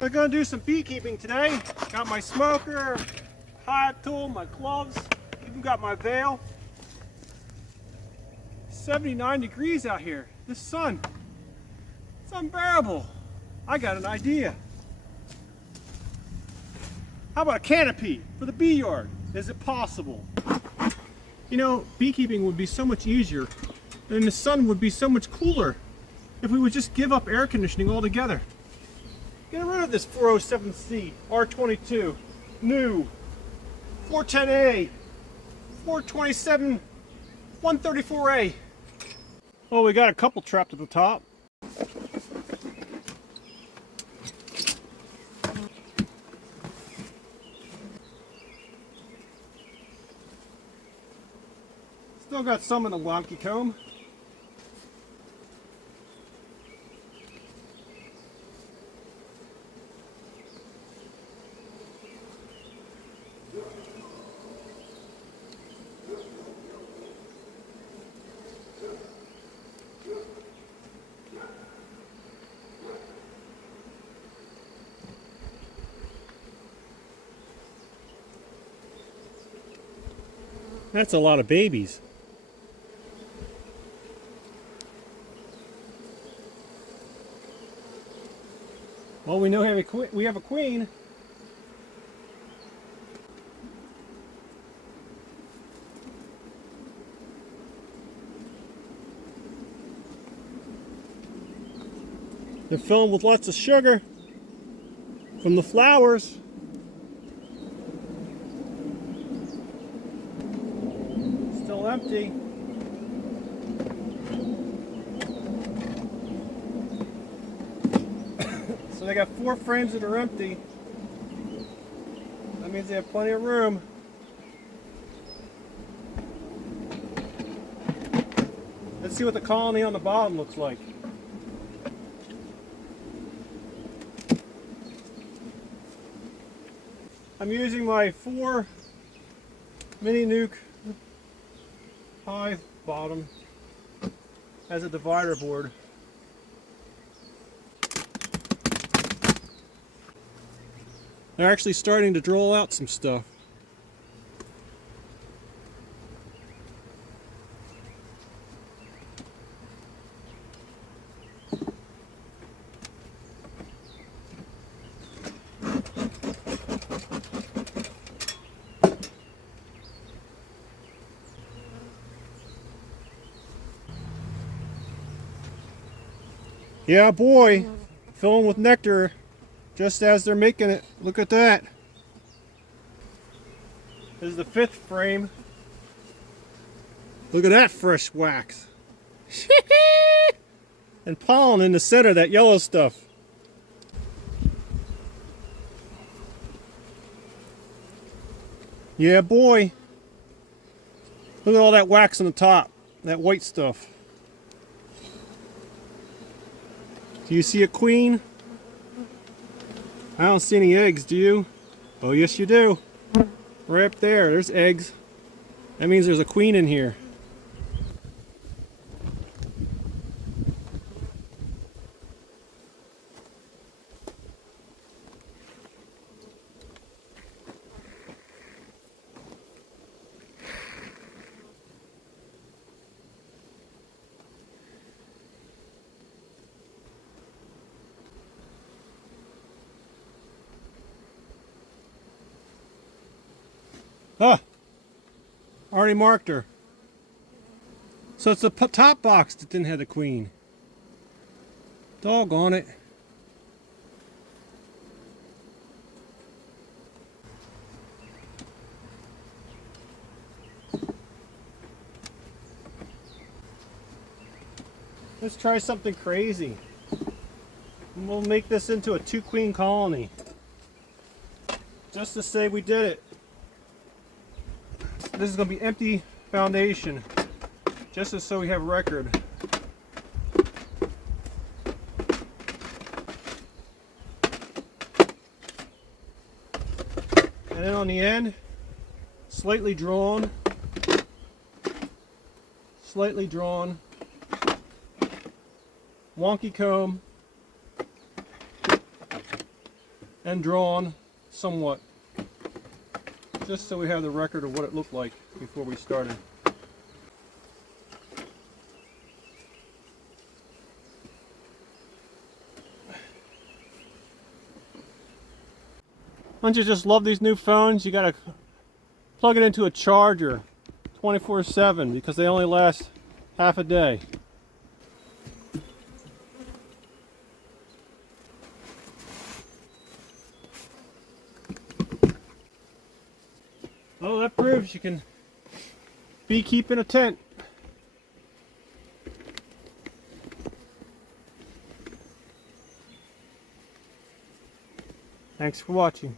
We're gonna do some beekeeping today. Got my smoker, hive tool, my gloves, even got my veil. 79 degrees out here. This sun, it's unbearable. I got an idea. How about a canopy for the bee yard? Is it possible? You know, beekeeping would be so much easier and the sun would be so much cooler if we would just give up air conditioning altogether. Get rid of this 407C, R22, new, 410A, 427, 134A. Oh, we got a couple trapped at the top. Still got some in the wonky comb. That's a lot of babies. Well, we know we have a queen. They're filled with lots of sugar from the flowers. Still empty. So they got 4 frames that are empty. That means they have plenty of room. Let's see what the colony on the bottom looks like. I'm using my 4 mini nuke hive bottom as a divider board. They're actually starting to draw out some stuff. Yeah, boy, filling with nectar just as they're making it. Look at that. This is the 5th frame. Look at that fresh wax. And pollen in the center, that yellow stuff. Yeah, boy. Look at all that wax on the top, that white stuff. Do you see a queen? I don't see any eggs, do you? Oh, yes you do. Right up there, there's eggs. That means there's a queen in here. Ah, already marked her. So it's the top box that didn't have the queen. Doggone it. Let's try something crazy. And we'll make this into a 2-queen colony. Just to say we did it. This is going to be empty foundation, just so we have record. And then on the end, slightly drawn, wonky comb, and drawn somewhat, just so we have the record of what it looked like before we started. Don't you just love these new phones? You gotta plug it into a charger 24/7 because they only last half a day. Oh, that proves you can beekeep in a tent. Thanks for watching.